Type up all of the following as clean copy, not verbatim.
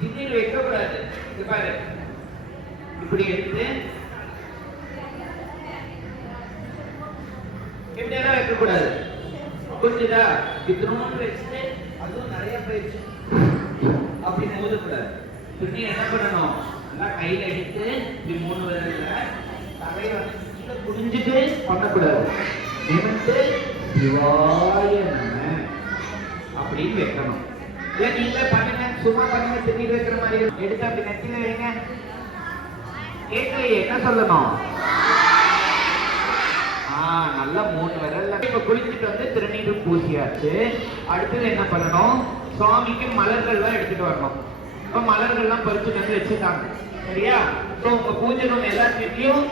திருநீர் வைக்க கூடாது. இது பாரு, இப்படி எடுத்து இப்படியெல்லாம் வைக்க கூடாது. புரிஞ்சுதா? இத்தனோண்டு வச்சுட்டு அதுவும் நிறைய போயிடுச்சு அப்படின்னு ஊதக்கூடாது. திருநீர் என்ன பண்ணணும்? நல்லா கையில எடுத்து இப்படி 3 விரல்ல தலையை வந்து கீழே குடிஞ்சிட்டு பண்ணக்கூடாது. நிமிர்ந்து சிவாய நம அப்படின்னு வைக்கணும். இல்ல நீங்களே பண்ணுங்க, சும்மா பண்ணுங்க. திருநீர் வைக்கிற மாதிரி எடுத்து அப்படி நெத்தில வைங்க. கேட்கலையே, என்ன சொல்லணும்? நல்லா 3 விரல்ல. இப்ப குளிச்சுட்டு வந்து திருநீர் பூசியாச்சு. அடுத்தது என்ன பண்ணணும்? சுவாமிக்கு மலர்கள்லாம் எடுத்துட்டு வரணும். இப்ப மலர்கள்லாம் பறிச்சுட்டு வந்து வச்சுட்டாங்க, சரியா? உங்க பூஜை ரூம் எல்லாத்தையும்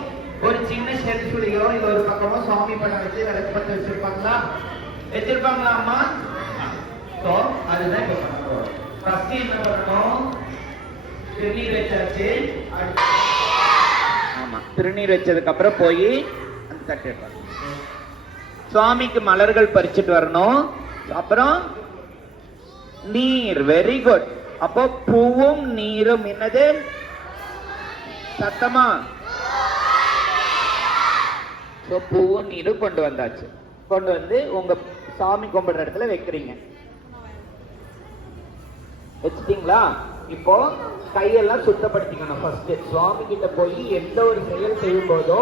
ஒரு சின்ன ஷெல்ஃப்லயோ இல்ல ஒரு பக்கமோ சுவாமி படம் வச்சு விளக்கு பத்த வச்சிருப்பாங்களா? வச்சிருப்பாங்களா அம்மா? அதுதான் இப்ப பண்ண போறோம். ஃபர்ஸ்ட் என்ன பண்ணணும்? திருநீர் வச்சாச்சு. ஆமா, திருநீர் வச்சதுக்கு அப்புறம் போய் அந்த தட்டு எடுப்பாங்க. சுவாமிக்கு மலர்கள் பறிச்சுட்டு வரணும். அப்புறம் நீர். Very good. அப்போ பூவும் நீரும் என்னது? சத்தமா? பூவும் நீரும் கொண்டு வந்தாச்சு. கொண்டு வந்து உங்க சாமி கும்பிடுற இடத்துல வைக்கிறீங்க. வச்சுட்டீங்களா? இப்போ கையெல்லாம் சுத்தப்படுத்திக்கணும். ஃபர்ஸ்ட் சுவாமி கிட்ட போய் எந்த ஒரு செயல் செய்யும் போதோ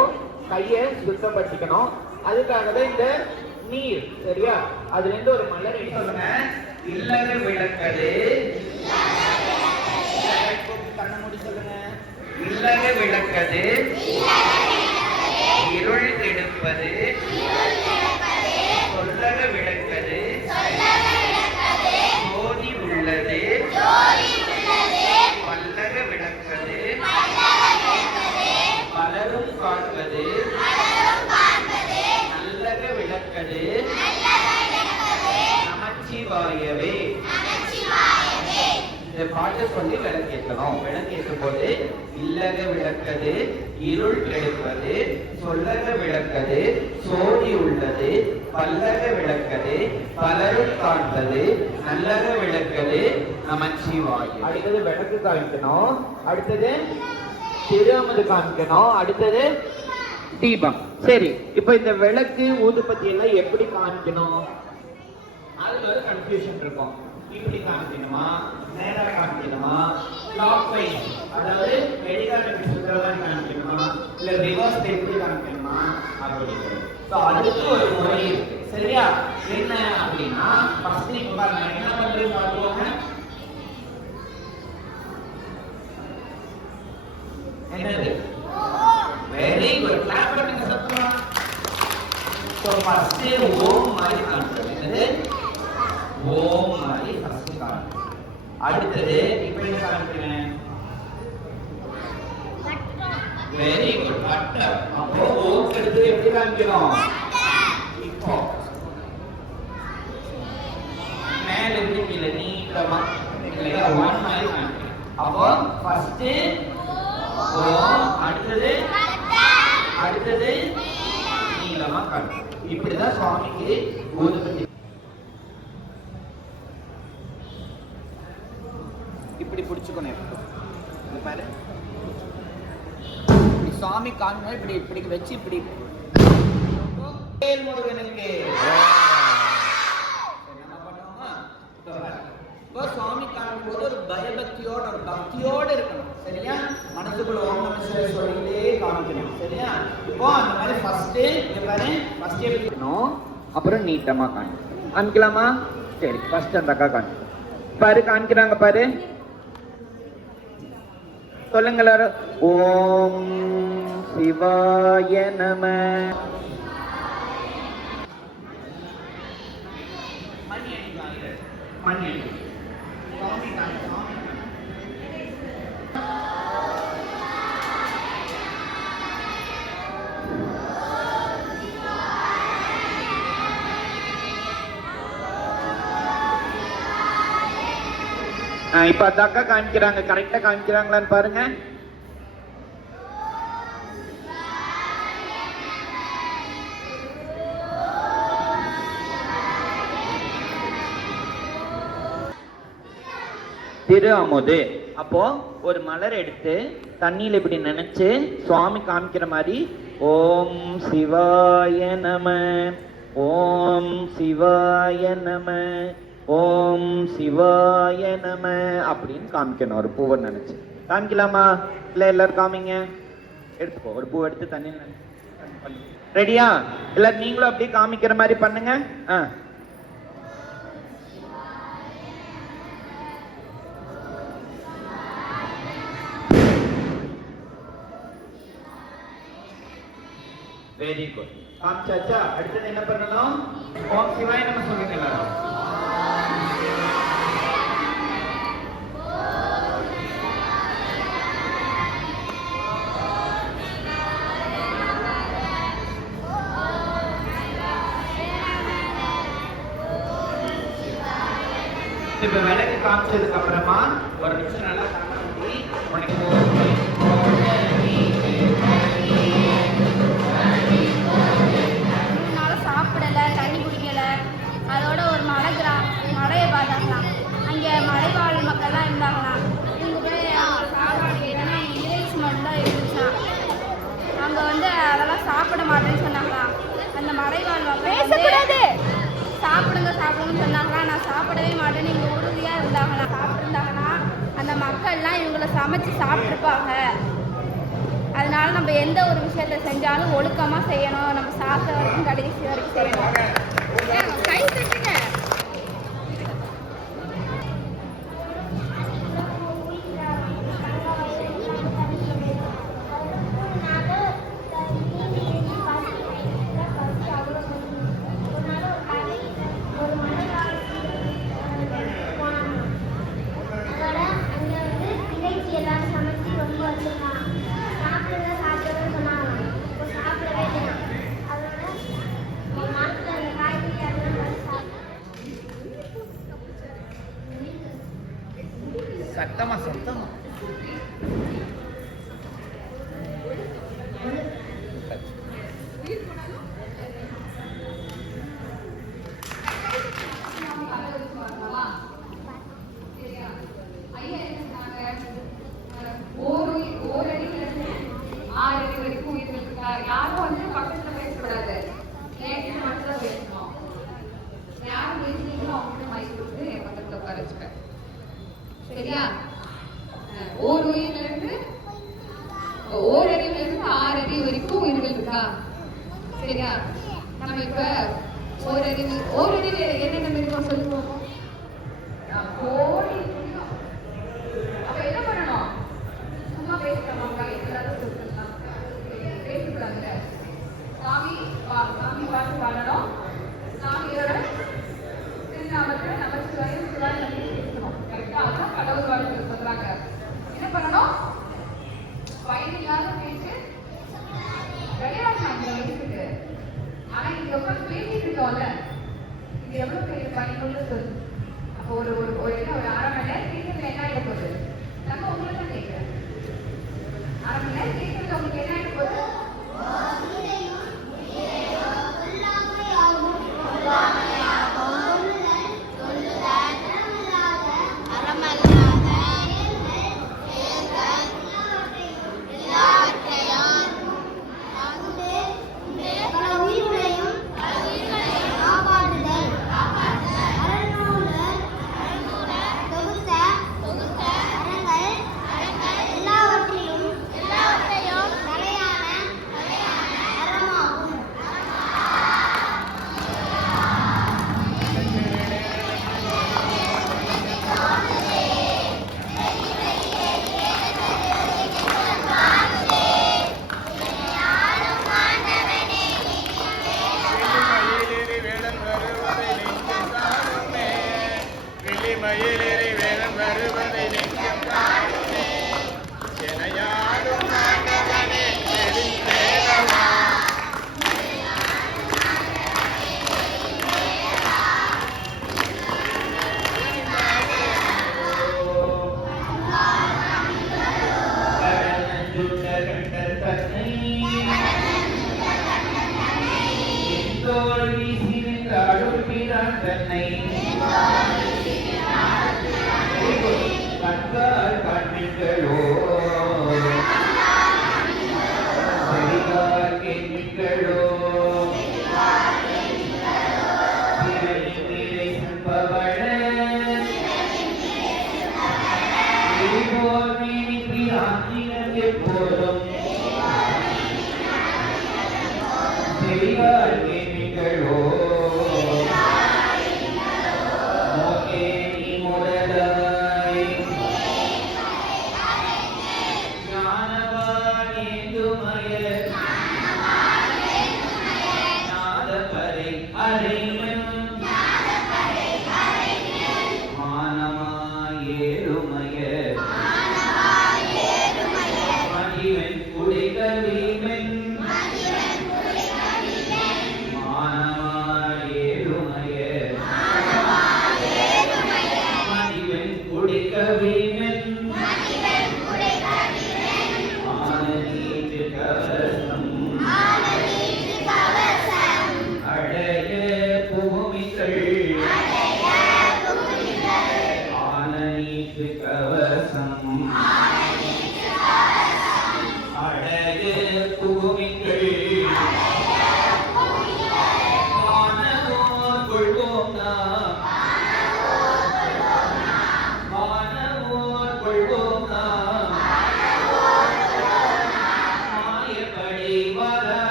கையை சுத்தப்படுத்திக்கணும். அதுக்காக தான் இந்த நீர், சரியா? அதுல இருந்து ஒரு மலர் சொல்லுங்க. இல்லக விளக்கது. கண்ணை மூடி சொல்லுங்க. இல்லக விளக்கது இருள் எடுப்பது. சொல்லக விளக்கது ஜோதி உள்ளது. பல்லக விளக்கது பலரும் காண்பது. நல்லக விளக்கது நமச்சிவாயவே. இந்த பாட்டை சொல்லி விளக்கேற்றணும். விளக்கேற்றும் போது இல்லக விளக்கது இருள் எடுப்பது. சொல்லக விளக்கது சோதி உள்ளது. பல்லக விளக்கது பலரும் காண்பது. நல்லக விளக்கது நமச்சிவாய. அடுத்தது விளக்கு காமிக்கணும். அடுத்தது திருமது காமிக்கணும். அடுத்தது தீபம். சரி, இப்ப இந்த விளக்கு ஊதுபத்தி எல்லாம் எப்படி காமிக்கணும்? அதுல ஒரு கன்ஃபியூஷன் இருக்கும். இப்படி காமிக்கணுமா, நேரா காமிக்கணுமா, கிளாக் வைஸ் அதாவது கடிகாரத்துக்கு சுத்தமா காமிக்கணுமா, இல்ல ரிவர்ஸ் எப்படி காமிக்கணுமா அப்படின்னு. சோ அதுக்கு ஒரு முறை இருக்கு, சரியா? என்ன அப்படின்னா ஃபர்ஸ்ட் நீங்க பாருங்க என்ன பண்றது பாத்துக்கோங்க. என்னது? Very good. கிளாப் பண்ணுங்க சத்தமா. சோ ஃபர்ஸ்ட் ஓம் மாதிரி காமிக்கணும். என்னது? ஓம் மாதிரி ஃபர்ஸ்ட் காமிக்கணும். அடுத்தது இப்போ என்ன காமிக்கிறேன்? Very good. வட்டம். அப்போ ஓம் எடுத்து எப்படி காமிக்கணும்? இப்போ மேல இருந்து கீழே நீட்டமா இல்லையா ஒன் மாதிரி காமிக்கணும். அப்போ ஃபர்ஸ்ட் ஓம், அடுத்தது அடுத்தது நீளமா காமிக்கணும். இப்படிதான் சுவாமிக்கு ஊதுபத்தி. இப்படி பிடிச்சுக்கணும். பாரு, சுவாமி காண்போம். இப்படி இப்படி வச்சு இப்படி முருகனுக்கு என்ன பண்ணுவோமா? சுவாமி காணும் போது ஒரு பயபக்தியோட ஒரு பக்தியோட இருக்கணும், சரியா? மனசுக்குள்ள ஓம் நம சிவாய சொல்லிட்டே காமிக்கணும், சரியா? இப்போ அந்த மாதிரி ஃபர்ஸ்ட் பாரு, ஃபர்ஸ்ட் எப்படி இருக்கணும், அப்புறம் நீட்டமா காமிக்கலாமா? சரி, ஃபர்ஸ்ட் அந்த அக்கா காமி பாரு, காமிக்கிறாங்க பாரு. சொல்லுங்க எல்லாரும். ஓம் சிவாய நம. இப்ப அந்த அக்கா காமிக்கிறாங்க, கரெக்டா காமிக்கிறாங்களான்னு பாருங்க. திரு அமுது அப்போ ஒரு மலர் எடுத்து தண்ணியில இப்படி நினைச்சு சுவாமி காமிக்கிற மாதிரி ஓம் சிவாய நம, ஓம் சிவாய நம, ஓம் சிவாய நம அப்படின்னு காமிக்கணும். ஒரு பூவை நினைச்சு காமிக்கலாமா? இல்ல எல்லாரும் காமிங்க. எடுத்துக்கோ, ஒரு பூ எடுத்து தண்ணியில் நினைச்சு. ரெடியா? எல்லாரும் நீங்களும் அப்படியே காமிக்கிற மாதிரி பண்ணுங்க. Very good. காமிச்சாச்சா? அடுத்தது என்ன பண்ணணும்? ஓம் சிவாய நம சொல்லுங்க எல்லாரும். இப்ப விளக்கு காமிச்சதுக்கு அப்புறமா ஒரு நிமிஷம் நல்லா சாப்பிடல, தண்ணி குடிக்கல. அதோட ஒரு மலையை பார்த்தாங்களாம். அங்கே மலைவாழ் மக்கள்லாம் இருந்தாங்களாம். இவங்க போய் சாப்பாடு கேட்டோன்னா இங்கிலீஷ் மட்டும் தான் இருந்துச்சான். அவங்க அதெல்லாம் சாப்பிட மாட்டேன்னு சொன்னாங்களாம். அந்த மலைவாழ் மக்கள் சாப்பிடுங்கன்னு சொன்னாங்களா. நான் சாப்பிடவே மாட்டேன்னு இவங்க உறுதியாக சாப்பிட்டுருந்தாங்கன்னா அந்த மக்கள்லாம் இவங்களை சமைச்சு சாப்பிட்ருப்பாங்க. அதனால நம்ம எந்த ஒரு விஷயத்த செஞ்சாலும் ஒழுக்கமாக செய்யணும். நம்ம சாப்பிட்ட வரைக்கும் கடைசி வரைக்கும் செய்யணும். கை தட்டுங்க. சத்தமா யாரும் பக்கத்துல பேசக்கூடாது. நேற்று மட்டும் பேசணும். யாரும் பேசுறீங்களோ அவங்க மைக் கொடுத்து என் பக்கத்துல உட்கார வச்சுப்பேன். சரியா? ஓரறிவுல இருந்து 6 அறிவு வரைக்கும் உயிர்கள் இருக்கா? சரியா? நம்ம இப்ப ஓரறிவு என்னென்ன இருக்கும் சொல்லுவோம். கோடி அப்ப என்ன பண்ணணும்? சும்மா பேசுறவங்க எல்லாரும் சொல்லிடலாம். பேசக்கூடாதுங்க. சாமி பாட்டு பாடணும். சாமியோட திருநாமத்தை நமச்சிவாயம் சிவாயம் பேசணும். கரெக்டா? அதான் கடவுள் வாழ்த்து சொல்றாங்க. என்ன பண்ணணும்? பயனில்லாத பேச்சு கிடையாது நம்ம வயசுக்கு. ஆனா இது எவ்வளவு பேசிட்டு இருக்கோம்ல, இது எவ்வளவு பெரிய பயனுள்ள சொல். அப்போ ஒரு அரை மணி நேரம் கேட்கறது என்ன ஆகிட போகுது? நம்ம உங்களை தான் கேட்கிறேன். அரை மணி நேரம் கேட்கறது உங்களுக்கு என்ன ஆகிட போகுது? கண்கள்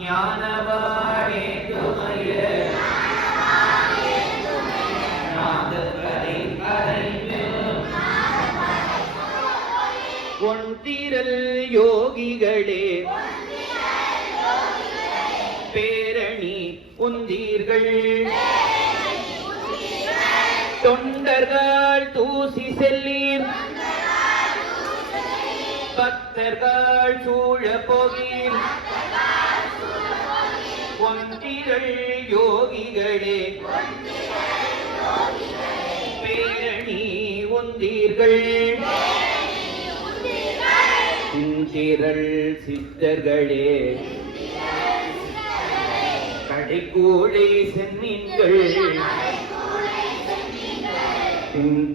ஞானவாழே துமைய நாதக்கரை கரைந்து ஒன்றிரல் யோகிகளே பேரணி உந்தீர்கள் தொண்டர்கள் தூசி செல்லீர் பக்தர்கள் சூழ போகீர் ஒன்றிரள் யோகிகளே பேரணி உந்தீர்கள் திரள் சித்தர்களே கடைக்கூடை சென்னீர்கள்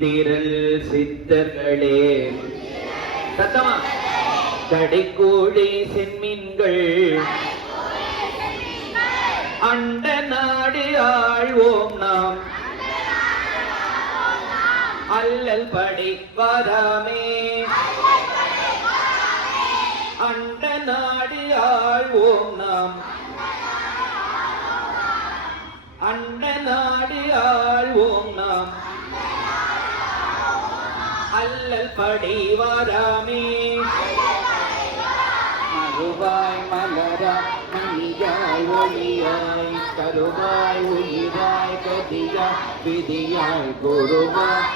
திரள் சித்தர்களே சத்தமா கடைக்கூடை சென்மீன்கள் அண்ட நாடு ஆழ்வோம் நாம் அல்லல் படை வாராமே அண்ட நாடு ஆழ்வோம் நாம் அண்ட நாடு ஆழ்வோம் நாம் அல்லல் படை வாராமே மறுவாய் மலரா மணியாய் ஒளியாய் கருவாய் உயிராய் கதியாய் விதியாய் குருவாய்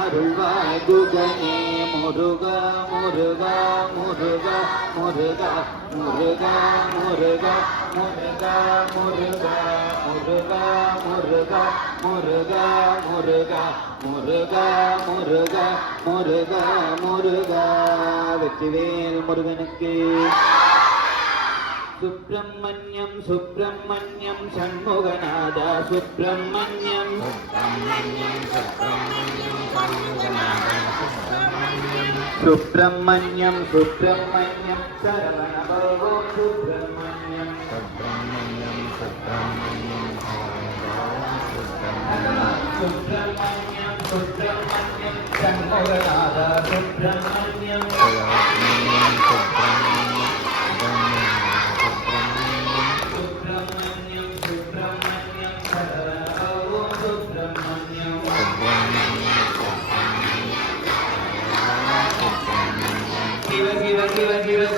அருள்வாய் குகனே முருகா முருகா முருகா முருகா முருகா முருகா முருகா முருகா முருகா முருகா முருகா முருகா முருகா முருகா முருகா முருகா வெற்றிவேல் முருகனுக்கு சுப்பிரமணியம் சுப்பிரமணியம் சண்முகநாதா சுப்பிரமணியம் சுப்பிரமணியம் சுப்பிரமணியம் சரவண பவோ சுப்பிரமணியம் சுப்பிரமணியம் சுப்பிரமணியம் சண்முகநாதா சுப்பிரமணியம்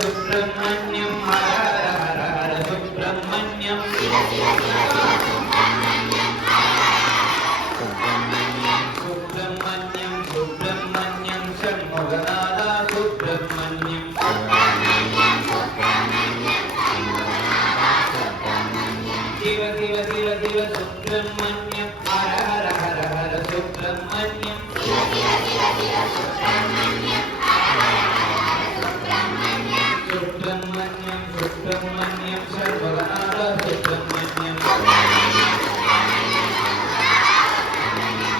சுப்பிரமணியம் ஹர ஹர ஹர சுப்பிரமணியம் சுப்பிரமணியம் சுப்பிரமணியம் சண்முகநாதா சுப்பிரமணியம் சிவ சிவ சிவ சிவ சுப்பிரமணியம் ஹர ஹர ஹர ஹர சுப்பிரமணியம் சுப்பிரமணியம் சுப்பிரமணியம் சர்வகநாதா சுப்பிரமணியம்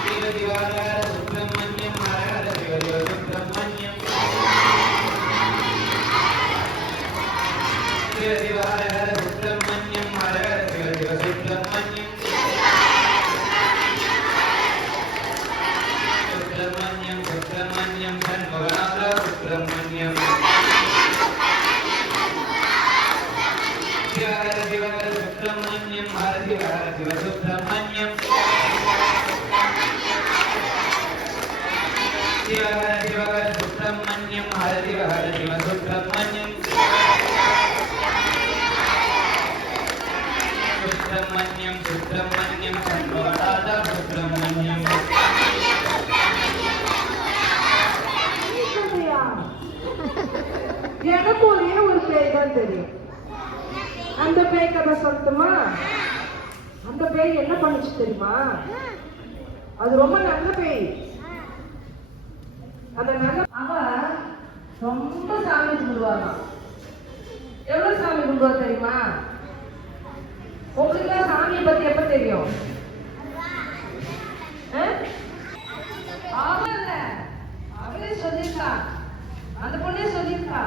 சிவ சிவ ஹர ஹர சுப்பிரமணியம் ஹர ஹர சிவ சிவ சுப்பிரமணியம் சிவ சிவ ஹர ஹர சுப்பிரமணியம் ஹர ஹர சிவ சிவ சுப்பிரமணியம் சுப்பிரமணியம் சுப்பிரமணியம் சண்முகநாதா சுப்பிரமணியம் ஹர சிவ ஹர சுப்பிரமணியம் ஹர சிவ ஹர சிவ சுப்பிரமணியம் சிவ ஹர சிவ ஹர சுப்பிரமணியம் ஹர சிவ ஹர சிவ சுப்பிரமணியம் சுப்பிரமணியம் சுப்பிரமணியம் சண்முகநாதா சுப்பிரமணியம் எனக்கு ஒரே ஒரு பேய் தான் தெரியும். அந்த பேய் கதை சொல்லட்டுமா? அந்த பேய் என்ன பண்ணுச்சு தெரியுமா? அது ரொம்ப நல்ல பேய். அந்த நல்ல அவ ரொம்ப சாமி கும்பிடுவாங்க. எவ்வளவு சாமி கும்பிடுவா தெரியுமா? உங்களுக்கு சாமியை பத்தி எப்ப தெரியும்? அவள அவளே சொல்லிருக்கா, அந்த பொண்ணே சொல்லிருக்கா.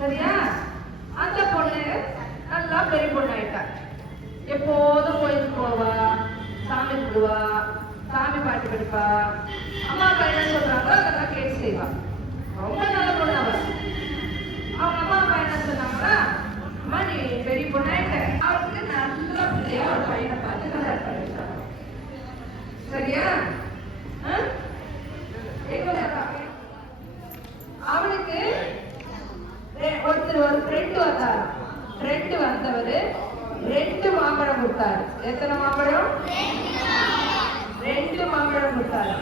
சரியா? அந்த பொண்ணு நல்லா பெரிய பொண்ணு ஆயிட்டா. எப்போதும் கோயிலுக்கு போவா, சாமி கும்பிடுவா, சாமி பாட்டு படிப்பா, அம்மா அப்பா என்ன சொல்றாங்களோ அதெல்லாம் கேட்டு செய்வா. ரொம்ப நல்ல பொண்ணு அவ. அவங்க அம்மா அப்பா என்ன சொன்னாங்களா, பார்த்து நல்ல பிள்ளையா ஒரு பையனை பார்த்து கல்யாணம் பண்ணிட்டாங்க. சரியா? அவனுக்கு ஒருத்தர் ஒரு ஃப்ரெண்ட் வந்தார். ஃப்ரெண்ட் வந்தவர் 2 மாம்பழம் கொடுத்தாரு. எத்தனை மாம்பழம்? 2 மாம்பழம் கொடுத்தாரு.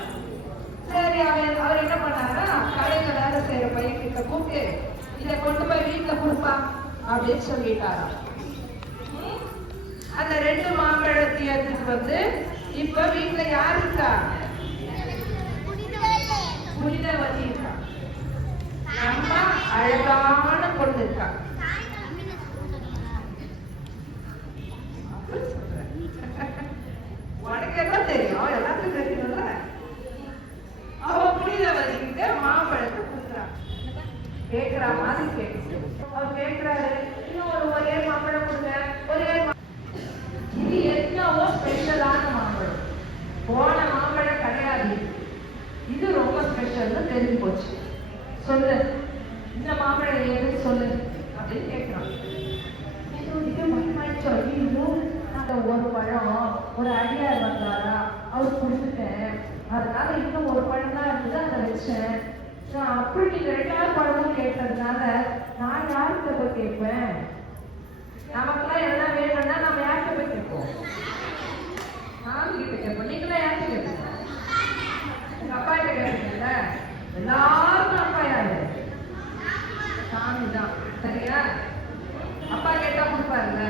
சரி, அவர் என்ன பண்ணாருன்னா கடையில வேலை செய்யற பையன் கிட்ட கூப்பிட்டு இதை கொண்டு போய் வீட்டுல கொடுப்பா அப்படின்னு சொல்லிட்டாராம். அந்த 2 மாம்பழத்தை எடுத்துட்டு வந்து இப்ப வீட்டுல யாரு இருக்கா? புனிதவதி இருக்கா. நம்ம அழகான பொண்ணு இருக்கா. உனக்கு எல்லாம் தெரியும், எல்லாத்துக்கும் தெரியும்ல. அவ புனிதவதி கிட்ட மாம்பழத்தை கொடுக்குறான். கேட்கிற மாதிரி கேட்குது. அவர் கேட்கிறாரு, இன்னும் ஒரே மாம்பழம் கொடுங்க, ஒரே. இது என்னவோ ஸ்பெஷலான மாம்பழம். போன மாம்பழம் கிடையாது, இது ரொம்ப ஸ்பெஷல்னு தெரிஞ்சு போச்சு. சொல்லு, இந்த மாம்பழம் ஏதுன்னு சொல்லு அப்படின்னு கேட்கிறான். ஒரு பழம் ஒரு அடியார் வந்தாரா, அவர் கொடுத்துட்டேன், அதனால இன்னும் ஒரு பழம் தான் இருந்தது, அதை வச்சேன். அப்படி நீங்க 2வது பழமும் கேட்டதுனால நான் யார்கிட்ட போய் கேட்பேன்? நமக்குலாம் எல்லாம் வேணும்னா நம்ம யார்கிட்ட போய் கேட்போம்? சாமி கிட்ட கேட்போம். நீங்களா யார்கிட்ட கேட்பீங்க? உங்க அப்பா கிட்ட கேட்பீங்கல்ல. எல்லாருக்கும் அப்பா யாரு? சாமி தான். சரியா? அப்பா கேட்டா கொடுப்பாருல்ல.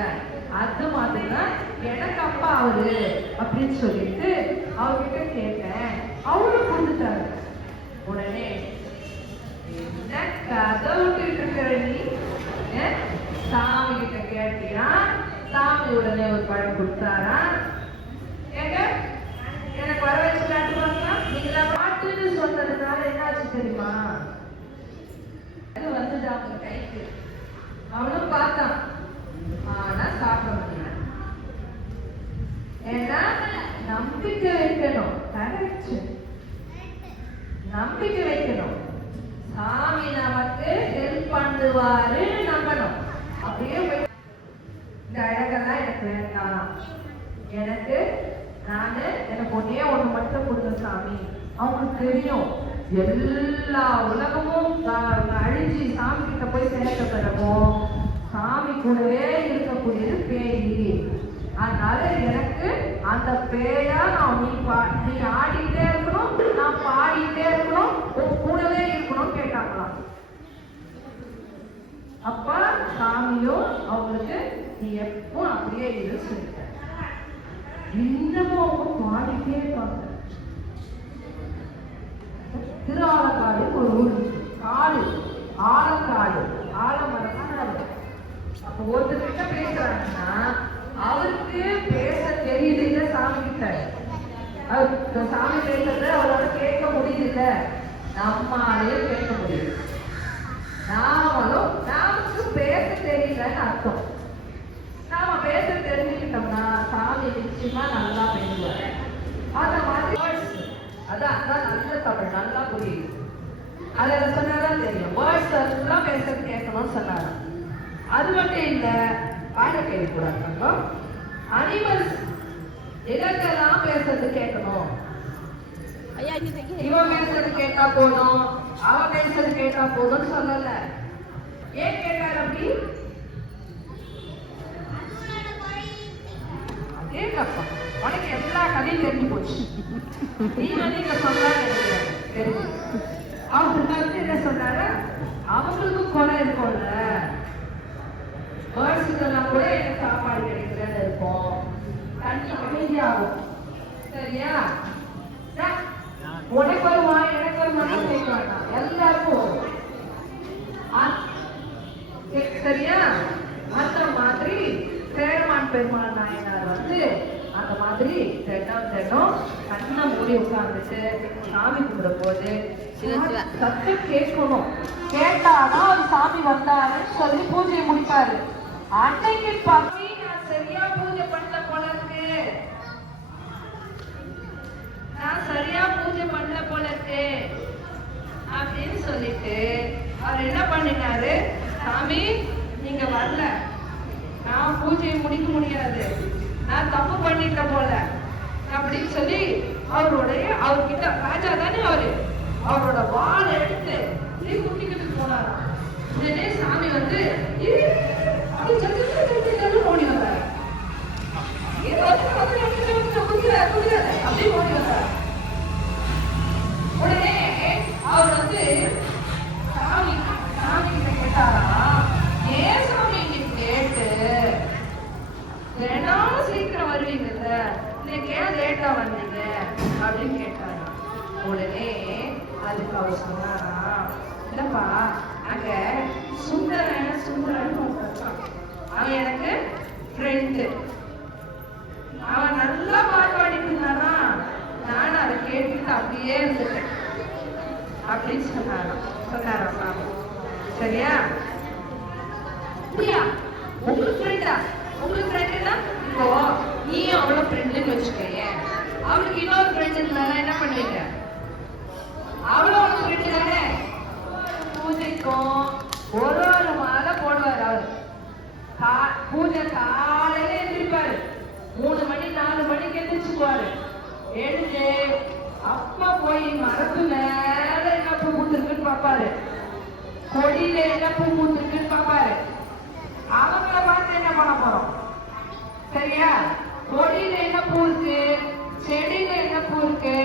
அது மாதிரிதான் எனக்கு அப்பா அவரு அப்படின்னு சொல்லிட்டு அவர்கிட்ட கேட்டேன். அவரும் கொடுத்துட்டாரு. உடனே என்ன கதை விட்டுட்டு இருக்கிற நீ? சாமி கிட்ட கேட்டியா? சாமி உடனே ஒரு பழம் கொடுத்தாரா? ஏங்க எனக்கு வர வச்சு காட்டுவாங்களா? நீங்களா பாட்டுன்னு சொன்னதுனால என்ன ஆச்சு தெரியுமா? அது வந்துட்டு அவங்க கைக்கு. அவனும் பார்த்தான், ஆனா சாப்பிட முடியல. ஏன்னா நம்பிக்கை வைக்கணும். கரெக்ட், நம்பிக்கை வைக்கணும். சாமி நமக்கு ஹெல்ப் பண்ணுவாரு நம்பணும். அப்படியே இந்த அழகெல்லாம் எனக்கு வேண்டாம், எனக்கு எனக்கு ஒண்ணு மட்டும் கொடுங்க சாமி. அவங்களுக்கு தெரியும் எல்லா உலகமும் அழிஞ்சு சாமி கிட்ட போய் சேர்க்க பிறகும் சாமி கூடவே இருக்கக்கூடியது பேய். அதனால எனக்கு அந்த பேயா நீ ஆடிட்டே இருக்கணும், நான் பாடிட்டே இருக்கணும், கூடவே இருக்கணும் கேட்டாங்களாம். அப்ப சாமியும் அவங்களுக்கு நீ எப்போ அப்படியே இரு சொல்லிட்ட. இன்னமும் அவங்க பாடிட்டே இருக்காங்க. திருஆலக்காடு ஒரு ஊர், காடு, ஆலக்காடு, ஆலமரம். அப்ப ஒருத்தர்கிட்ட பேசுறாங்கன்னா அவருக்கு பேச தெரியல சாமி கிட்ட. அவருக்கு சாமி பேசுறத அவரால் கேட்க முடியல, நம்மாலே கேட்க முடியும். நமக்கு பேச தெரியலன்னு அர்த்தம். நாம பேச தெரிஞ்சுக்கிட்டோம்னா சாமி நிச்சயமா நல்லா பேசுவார். அந்த மாதிரி அதான் நல்ல தமிழ் நல்லா புரியுது. அதை சொன்னாதான் தெரியும். வேர்ட்ஸ் எல்லாம் பேசுறது கேட்கணும்னு சொன்னாங்க. அது மட்டும் இல்ல, பாட கேட்கக்கூடாது. அனிமல்ஸ் இதற்கெல்லாம் பேசுறது கேட்கணும். இவன் பேசுறது கேட்டா போதும், அவன் பேசுறது கேட்டா போதும்னு சொல்லல. ஏன் கேட்டாரு அப்படி? அதே கப்பா உனக்கு எல்லா கதையும் தெரிஞ்சு போச்சு. நீ இங்க சொன்னா தெரிஞ்சு. அவங்க என்ன சொன்னாரு, அவங்களுக்கு குறை இருக்கும்ல, பேர்ட்ஸுக்கெல்லாம் கூட எனக்கு சாப்பாடு கிடைக்கிறதுல இருக்கும், தண்ணி அமைதியாகும். சரியா? உனக்கு வருமா எனக்கு வருமானம் கேட்க வேண்டாம், எல்லாருக்கும் வரும். சரியா? அந்த மாதிரி சேரமான் பெருமாள் நாயனார் அந்த மாதிரி தினம் கண்ணை மூடி உட்கார்ந்துட்டு சாமி கும்பிட போது சத்தம் கேட்கணும். கேட்டாதான் ஒரு சாமி வந்தாருன்னு சொல்லி பூஜையை முடிப்பாரு. அன்னைக்கு பசி நான் சரியா பூஜை பண்ணல போல இருக்கு, நான் சரியா பூஜை பண்ணல போல இருக்கு அப்படின்னு சொல்லிட்டு அவர் என்ன பண்ணினாரு, சாமி நீங்க வரல, நான் பூஜையை முடிக்க நான் தப்பு பண்ணிட்டேன் போல அப்படின்னு சொல்லி அவர்கிட்ட ராஜா தானே அவரோட வாளை எடுத்து குட்டிக்கிட்டு போனாராம். உடனே சாமி வந்து ஓடி வந்தாரு. அப்படி ஓடி வந்தாரு. உடனே அவர் வந்து சாமி கிட்ட கேட்டாரா, ஏன் சாமி கேட்டு 2 நாள் சீக்கிரம் வருவீங்கல்ல, இன்னைக்கு ஏன் லேட்டா வந்தீங்க அப்படின்னு கேட்டாரா. உடனே அதுக்கு அவர் சொன்னாரா, இல்லப்பா அங்க சுந்தரன் அவன் எனக்கு ஃப்ரெண்டு, அவன் நல்லா பாட்டு பாடிட்டு இருந்தானா, நானும் அதை கேட்டுட்டு அப்படியே இருந்துட்டேன் அப்படின்னு சொன்னாராம் சாமி. சரியா? அப்படியா? உங்களுக்கு ஃப்ரெண்டா? உங்களுக்கு ஃப்ரெண்டுன்னா இப்போ நீ அவ்வளோ ஃப்ரெண்டுன்னு வச்சுக்கோங்க, அவளுக்கு இன்னொரு ஃப்ரெண்டு இருந்தா என்ன பண்ணுவீங்க? அவ்வளோ ஒரு ஃப்ரெண்டு தானே. பூஜைக்கும் ஒரு மாலை போடுவார் அவர். பூஜை காலையில எழுந்திருப்பாரு, 3 மணி 4 மணிக்கு எழுந்திரிச்சுக்குவாரு. எழுந்து அப்பா போய் மரத்து மேல என்ன பூ பூத்துருக்குன்னு பார்ப்பாரு, கொடியில என்ன பூ பூத்துருக்குன்னு பார்ப்பாரு. அவங்கள பார்த்து என்ன பண்ண போறோம்? சரியா? கொடியில என்ன பூ இருக்கு, செடியில என்ன பூ இருக்கு,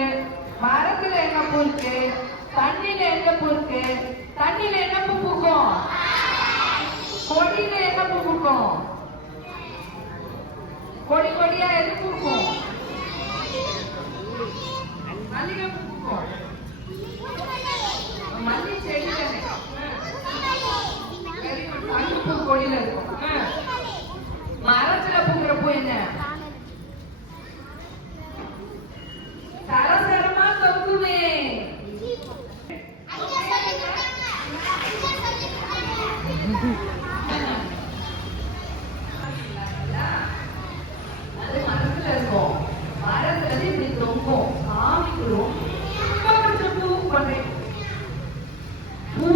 மரத்துல என்ன பூ இருக்கு, தண்ணியில என்ன பூ இருக்கு? தண்ணியில என்ன பூ பூக்கும்? கொடியில என்ன பூ பூக்கும்? கொடி கொடியா எது பூக்கும்? மல்லிகை பூ பூக்கும். மல்லி செடி தானே, பூ கொடியில இருக்கும். மரத்துல பூக்கிற பூ என்ன? சரசரமா தொங்குமே. அது மரத்துல இருக்கும். மரத்துல இப்படி தொங்கும். சாமிக்கு ரொம்ப பிடிச்ச பூ கொண்டை. பூ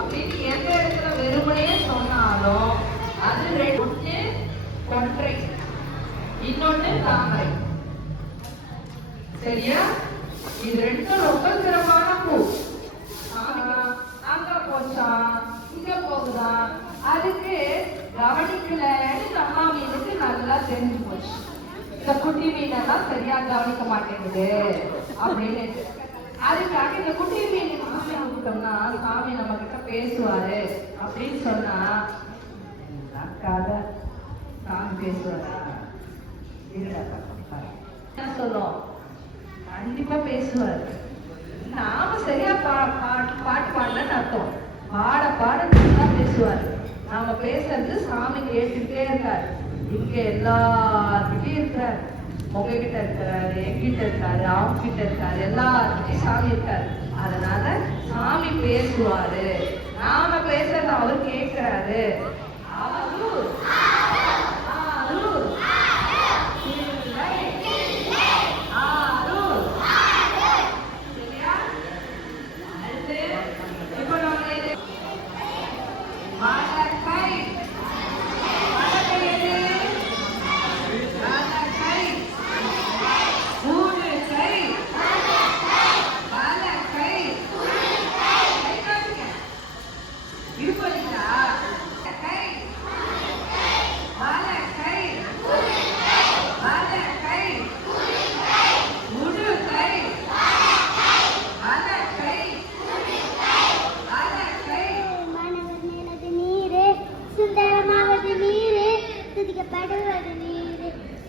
அப்படின்னு எந்த இடத்துல வெறுமனே சொன்னாலும் அது 2, ஒண்ணு கொன்றை, இன்னொன்னு தாமரை. சரியா? இது 2 ரொம்ப சிறப்பான பூ. அங்க போச்சா இங்க போகுதா அதுக்கு கவனிக்கலன்னு அம்மா மீனுக்கு நல்லா தெரிஞ்சு போச்சு. இந்த குட்டி மீனெல்லாம் சரியா கவனிக்க மாட்டேங்குது அப்படின்னு. அதுக்காக இந்த குட்டி மீன் சாமி கொடுத்தோம்னா சாமி நம்ம கிட்ட பேசுவாரு அப்படின்னு சொன்னா சாமி பேசுவாரா? என்ன சொல்லும்? கண்டிப்பா பேசுவாரு. நாம சரியா பாட்டு பாடலன்னு அர்த்தம். பாட நல்லா பேசுவாரு. நாம பேசுறது சாமி கேட்டுட்டே இருக்காரு. இங்க எல்லார்கிட்டயும் இருக்கிறாரு. உங்ககிட்ட இருக்கிறாரு, என்கிட்ட இருக்காரு, அவங்க கிட்ட இருக்காரு, எல்லார்கிட்டையும் சாமி இருக்காரு. அதனால சாமி பேசுவாரு. நாம பேசுறத அவர் கேட்கிறாரு.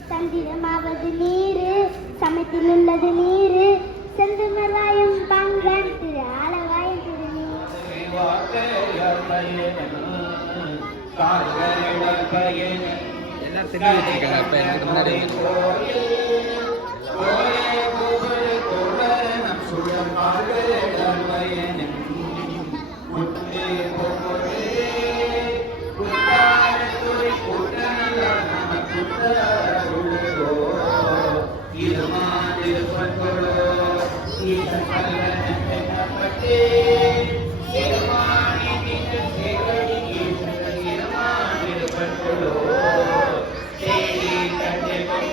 சந்திரமாவது நீரு, சமத்தில் உள்ளது நீரு, செந்தமராயம் பாங்கன் திரு ஆலவாயம் திருநீர். எல்லாம் தெரிஞ்சு வச்சிருக்காங்க. அப்ப எனக்கு முன்னாடி Thank you.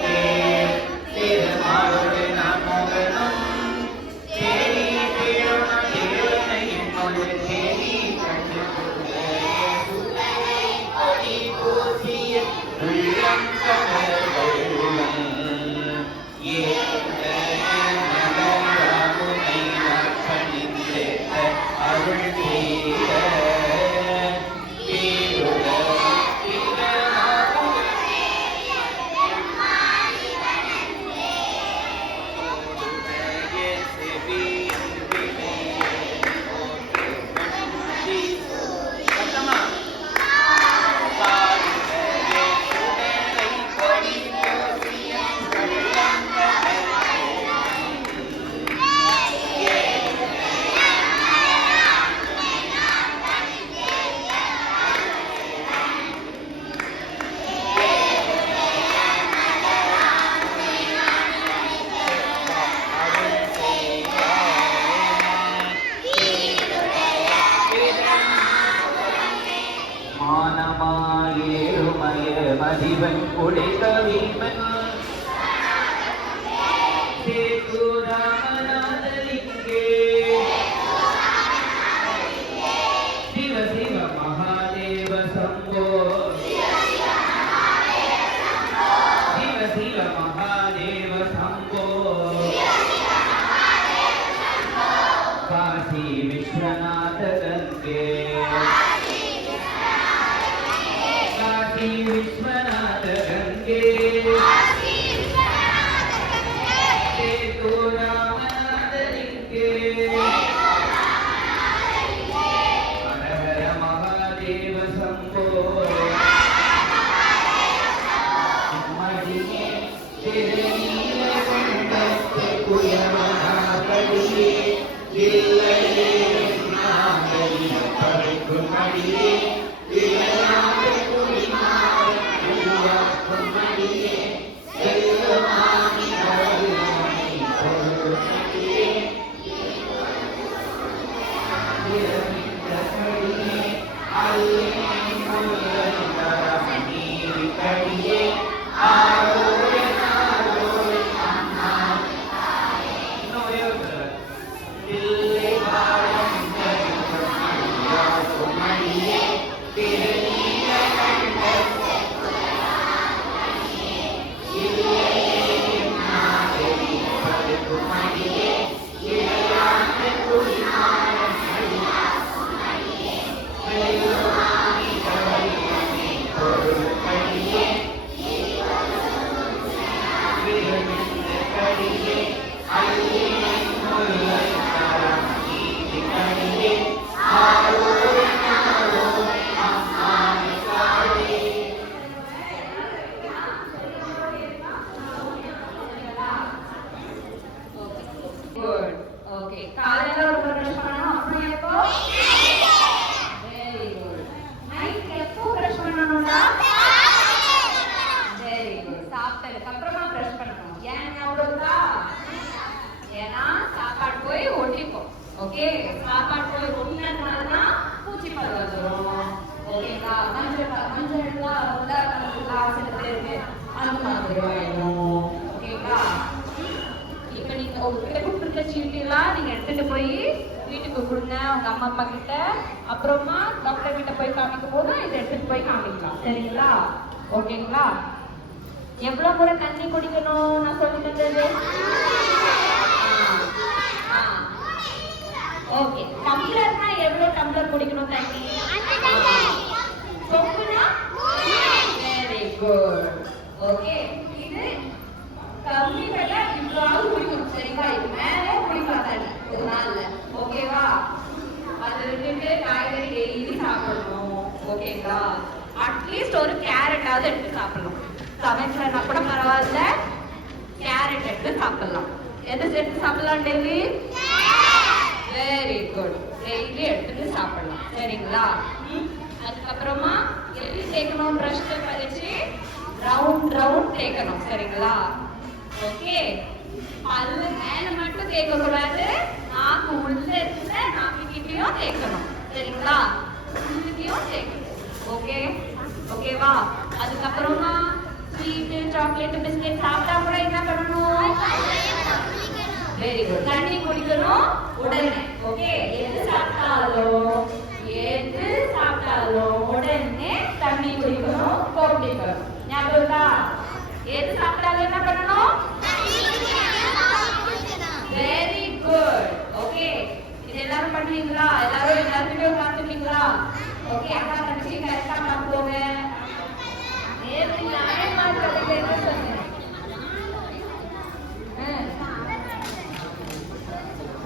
மதிவன் உடைத்த வீமன் ராமநாதலிங்கே சிவ சிவ மகாதேவ சம்போ சிவ சிவ மகாதேவ சம்போ காசி விஸ்வநாத கங்கே காசி விஸ்வநாத கங்கே சேது ராமநாதலிங்கே ஹர ஹர மகாதேவ சம்போ மடியே திருநீல கண்டத்து குயவனாகடியே இல்லையே நாமடி படைக்கும் மடியே இளையாத குடிமாறன் உருவாக்கும் மடியே செல்வமானி வருமானி பொருளும் மடியே இரவிந்த கடியே அல்லே முல்லை தரம் நீரி கடியே ஆரோரே ஆரோரே அம்மா தில்லை வாழும் ஜெகத்தும் மடியே திருநீல கண்டத்து இல்லையே நாதரி படைக்கும் மடியே இளையாத குடிமாறன் வெல்லுமானி வருமானி பொருளும் மடியே விரவிந்த கடியே அல்லே முல்லை தரம் நீதி கடியே ஆரோரே ஆரோரே அம்மானி காடியே குட் ஓகே காலையில ஒரு பிரஷ் பண்ணணும் அப்புறம் எப்போ வெரி குட் நைட் எப்போ பிரஷ் பண்ணணும்டா வெரி குட் சாப்பிட்டதுக்கு அப்புறமா பிரஷ் பண்ணணும் ஏன் ஞாபகம் இருக்கா ஏன்னா சாப்பாடு போய் ஒட்டிக்கும் ஓகே சாப்பாடு போய் ஒட்டினதுனால தான் பூச்சி பரவல் வரும் ஓகேங்களா மஞ்சள்லாம் உள்ள கலந்துலாம் சில பேருக்கு அந்த மாதிரி ஆயிடும் ஓகேங்களா இப்போ நீங்க உங்ககிட்ட கொடுத்துருக்க சீட்டெல்லாம் நீங்க எடுத்துட்டு போய் வீட்டுக்கு கொடுங்க உங்க அம்மா அப்பா கிட்ட அப்புறமா டாக்டர் கிட்ட போய் காமிக்கும் போது இதை எடுத்துட்டு போய் காமிக்கலாம் சரிங்களா ஓகேங்களா எவ்வளவு முறை தண்ணி குடிக்கணும் நான் சொல்லி தந்தது ஓகே டம்ளர்னா எவ்வளவு டம்ளர் குடிக்கணும் தண்ணி சொம்புனா வெரி குட் ஓகே இது கம்மியில இவ்வளவு குடிக்கணும் சரிங்களா இது மேல குடிக்கலாம் தண்ணி ஒரு நாள்ல ஓகேவா அது விட்டுட்டு காய்கறி டெய்லி சாப்பிடணும் ஓகேங்களா அட்லீஸ்ட் ஒரு கேரட்டாவது எடுத்து சாப்பிடணும் சமைக்கலன்னா கூட பரவாயில்ல கேரட் எடுத்து சாப்பிடலாம் எது எடுத்து சாப்பிடலாம் டெய்லி வெரி குட் டெய்லி எடுத்துட்டு சாப்பிடலாம் சரிங்களா அதுக்கப்புறமா எப்படி தேய்க்கணும் ப்ரஷ் பதிச்சு ரவுண்ட் ரவுண்ட் தேய்க்கணும் சரிங்களா ஓகே பல்லு மேல மட்டும் தேய்க்க கூடாது நாக்கு உள்ள இருக்கிற நாக்கு கிட்டயும் தேய்க்கணும் சரிங்களா உள்ளத்தையும் தேய்க்கணும் ஓகே ஓகேவா அதுக்கப்புறமா ஸ்வீட் சாக்லேட் பிஸ்கெட் சாப்பிட்டா கூட என்ன பண்ணணும் வெரி குட் தண்ணி குடிக்கணும் உடனே ஓகே எது சாப்பிட்டாலும் உடனே தண்ணி குடிக்கணும் குடிக்கணும் ஞாபகம் இருக்கா எது சாப்பிட்டாலும் என்ன பண்ணணும் வெரி குட் ஓகே இது எல்லாரும் பண்ணுவீங்களா எல்லாரும் பார்த்துப்பீங்களா ஓகே அக்கா தங்கச்சி கரெக்டா பார்த்துக்கோங்க நானே பார்த்து என்ன சொன்னேன்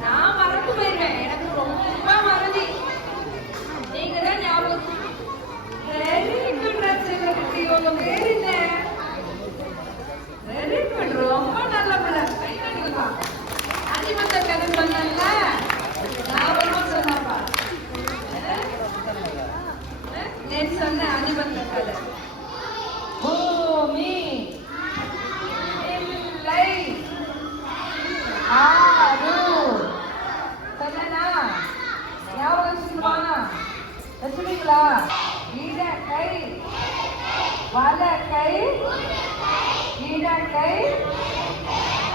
நான் மறந்து போயிருவேன் எனக்கு ரொம்ப மறதி நீங்க தான் ஞாபகம் வெரி குட் ரச்சகத்தி உங்க பேர் என்ன வெரி குட் ரொம்ப நல்ல பிள்ளை அதிபத்த கதை சொன்னல ஞாபகமா சொன்னப்பா நேற்று சொன்ன அதிபத்த கதை பூமி இல்லை ஆறு சொன்னா ஞாபகம் வச்சுக்கணுமா வச்சுக்கீங்களா இடக்கை வலக்கை இடக்கை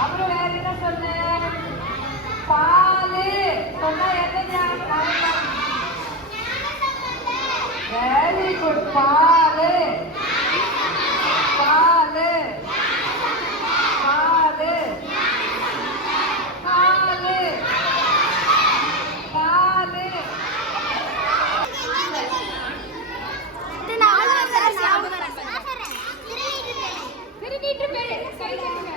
அப்புறம் வேற என்ன சொன்னேன் பாலு சொன்னா என்ன வெரி குட் பாலு பாலு பாலு பாலு பாலு திருநீற்று பேரு கை தட்டுங்க.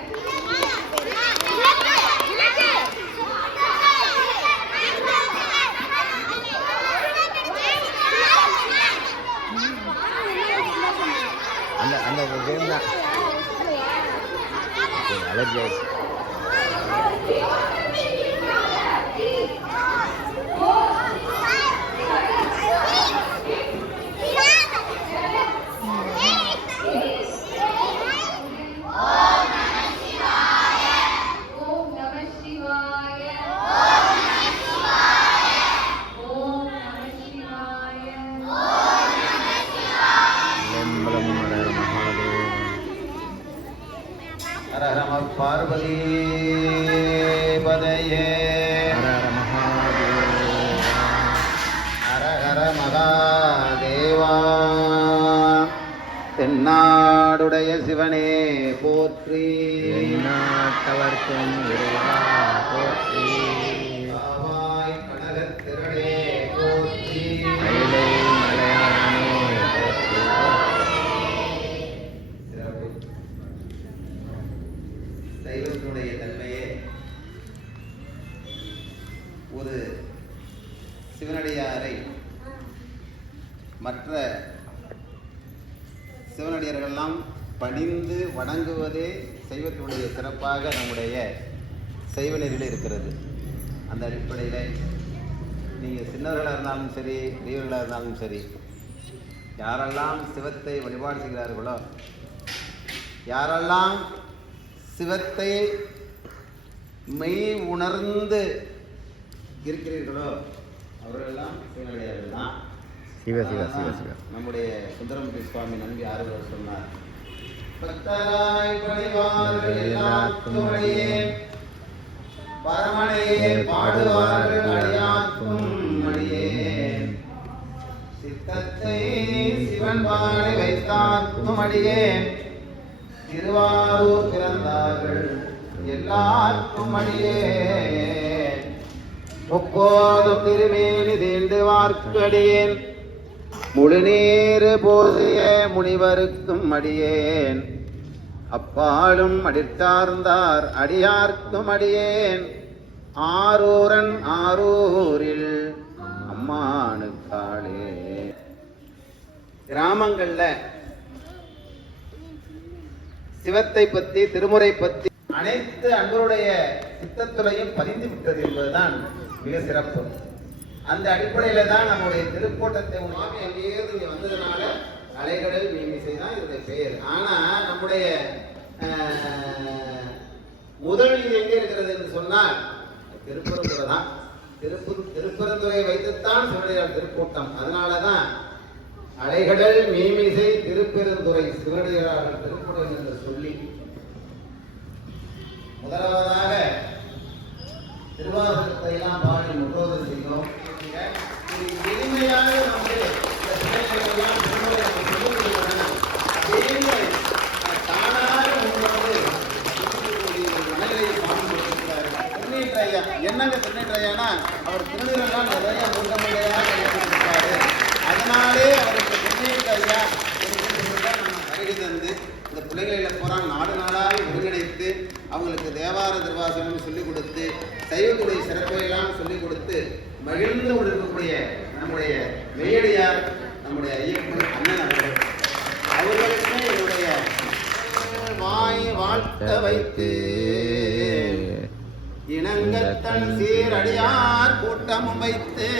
அந்த அந்த கேம் தான் அலர்ஜி ஆயிடுச்சு. ஓம் நம சிவாய ஓம் நம சிவாய எம்பலம் ஹர மகாதேவ. ஹர நம பார்வதி பதையே ஹர ஹர மகாதேவ. ஹர ஹர மகாதேவா. தென்னாடுடைய சிவனே போற்றி. எந்நாட்டவர்க்கும் இறைவா போற்றி. காவாய் கனகத்திரளே போற்றி. மயிலை மலையானே போற்றி. சிறப்பு. தெய்வத்தினுடைய தன்மையே ஒரு சிவனடியாரை மற்ற சிவனடியார்களெல்லாம் பணிந்து வணங்குவதே சைவத்தினுடைய சிறப்பாக நம்முடைய சைவ நெறியில் இருக்கிறது. அந்த அடிப்படையில் நீங்கள் சின்னவர்களாக இருந்தாலும் சரி பெரியவர்களாக இருந்தாலும் சரி, யாரெல்லாம் சிவத்தை வழிபாடு செய்கிறார்களோ, யாரெல்லாம் சிவத்தை மெய் உணர்ந்து இருக்கிறீர்களோ அவர்களெல்லாம் சிவனடியார்கள் தான். சிவ சிவ சிவ சிவ. நம்முடைய சுந்தரமூர்த்தி சுவாமி நம்பி ஆறுவர் சொன்னார், பக்தராய் பணிவார்கள் எல்லாருக்கும் அடியேன், பரமனே பாடுவார்கள் அடியார்க்கும் அடியேன், சித்தத்தை சிவன் பாடி வைத்தார்க்கும் அடியேன், திருவாரூர் பிறந்தார்கள் எல்லாருக்கும் அடியேன், முப்போதும் திருமேனி தீண்டு வார்க்கடியேன், முழுநீர் போதிய முனிவருக்கும் அடியேன், அப்பாலும் அடித்தார்ந்தார் அடியார்க்கும் அடியேன், ஆரூரன் ஆரூரில் அம்மானுக்காளே. கிராமங்கள்ல சிவத்தை பத்தி திருமுறை பத்தி அனைத்து அன்பருடைய சித்தத்துறையும் பதிந்து விட்டது என்பதுதான் மிக சிறப்பு. அந்த அடிப்படையில தான் நம்முடைய திருக்கோட்டத்தை உணவாக எங்கேயிருந்து இங்க வந்ததுனால அலைகடல் மீமிசை தான் இதனுடைய பெயர். ஆனா நம்முடைய முதல் இது எங்கே இருக்கிறது என்று சொன்னால் திருப்பரந்துறை தான். திருப்பரந்துறையை வைத்துத்தான் சிவனடியார் திருக்கூட்டம். அதனாலதான் அலைகடல் மீமிசை திருப்பெருந்துறை சிவனடியார் திருக்கூட்டம் என்று சொல்லி முதலாவதாக திருவாசகத்தை எல்லாம் பாடி முன்னோது செய்தோம். எளிமையாக வந்து தானாக முன்னோடு என்னங்க திருநீற்றையானா அவர் திருநீரெல்லாம் நிறைய முன்னமையாக இருக்காரு. அதனாலே அவருக்கு திருநீற்றையா வருகை தந்து இந்த பிள்ளைகளில் போறான் நாடு நாளாக ஒருங்கிணைத்து அவங்களுக்கு தேவார திருவாசகம் சொல்லிக் கொடுத்து சைவத்துடைய சிறப்பையெல்லாம் சொல்லிக் கொடுத்து மகிழ்ந்து கொண்டிருக்கக்கூடிய நம்முடைய மெய்யடியார் நம்முடைய ஐயப்பன் அண்ணன் அவர்கள், அவர்களுக்கு என்னுடைய வாய் வாழ்த்த வைத்து இணங்கத்தன் சீரடியார் கூட்டமும் வைத்து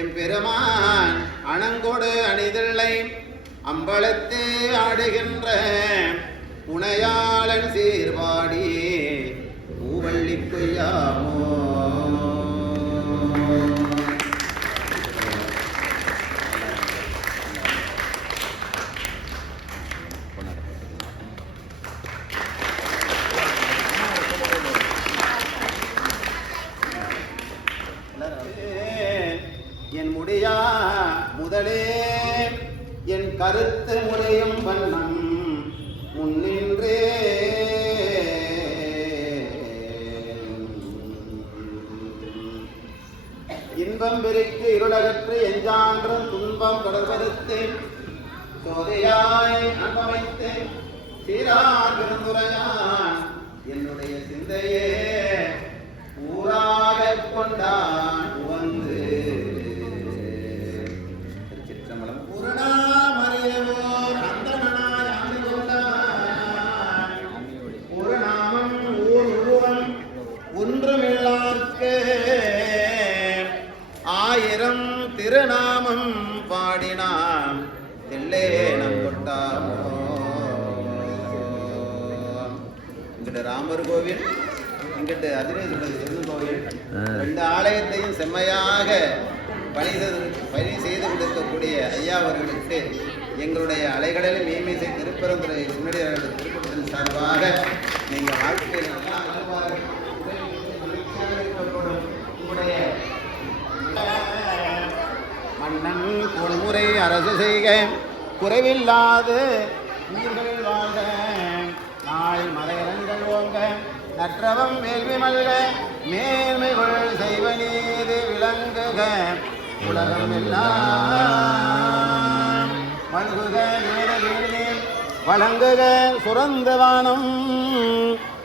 எம்பெருமான் அணங்கொடு அணிதலை அம்பலத்து ஆடுகின்ற புனையாளன் சீர்வாடி பூவள்ளி கொய்யாமோ. முறையும் வண்ணம் முன்னின்றே இன்பம் பெருக்கி இருளகற்று எஞ்சான்றும் துன்பம் தொடர்படுத்து சோதையாய் அன்பமைத்து சீரான் பெருந்துரையான் என்னுடைய சிந்தையே ஊராக கொண்டான் உவந்து திருச்சிற்றம்பலம் பூரணாமறியவோர் அந்தணனாய் ஆண்டு கொண்டான் ஒரு நாமம் ஊர் உருவம் ஒன்றுமில்லார்க்கு ஆயிரம் திருநாமம் பாடினாம் தில்லேனம் கொட்டாமோ. இங்கிட்ட ராமர் கோவில், இங்கிட்ட அதிரேஸ்வரர் சிவன் கோவில், ரெண்டு ஆலயத்தையும் செம்மையாக பணி செய்து கொடுக்கக்கூடிய ஐயா அவர்களுக்கு எங்களுடைய அலைகளில் மீமிசை திருப்பரந்துரை சின்னடியார்கள் திருப்பத்தின் சார்பாக நீங்கள் வாழ்க்கையில் நல்லா உங்களுடைய மன்னன் கொடுமுறை அரசு செய்க குறைவில்லாது நீர்கள் வாழ்க நாள் மலையரங்கள் ஓங்க நற்றவம் வேள்வி மல்க மேல்மைகள் செய்வ நீதி விளங்குக உலகம் எல்லாம் வழங்குக நேர வீழ்நீர் வழங்குக சுரந்த வானம்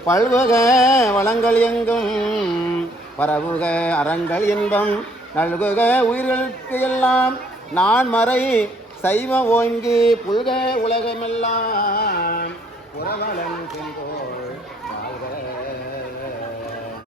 பல்வக வளங்கள் எங்கும் பரவுக அறங்கள் இன்பம் நல்குக உயிர்களுக்கு எல்லாம் நான் மறை சைவம் ஓங்கி புல்க உலகமெல்லாம் புறவலன் செங்கோள் வாழ்க